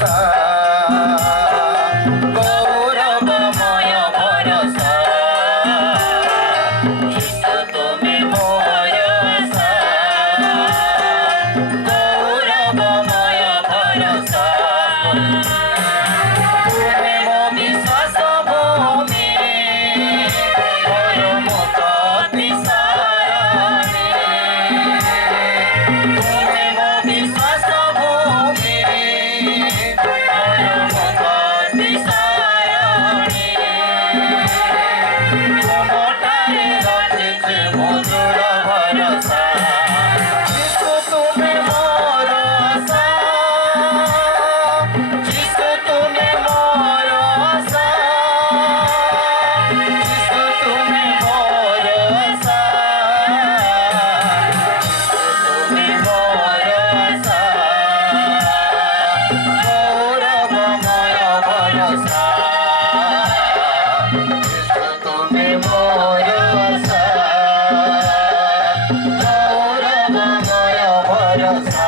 ভরসা, গৌরবময় ভরসা, যিশু তুমি ভরসা, গৌরবময় ভরসা। তুমি মো বিশ্বাস ভূমি, পরম প্রতিসারণী। তুমি মো বিশ্বাস ভূমি, পরম প্রতিসারণী। তোমারে রচিছে মধুর ভরসা, যিশু তুমি মোর আশা, যিশু তুমি মোর আশা, যিশু তুমি মোর আশা, তুমি মোর আশা, গৌরবময় ভরসা, যিশু তুমি মোর আশা, গৌরবময় ভরসা।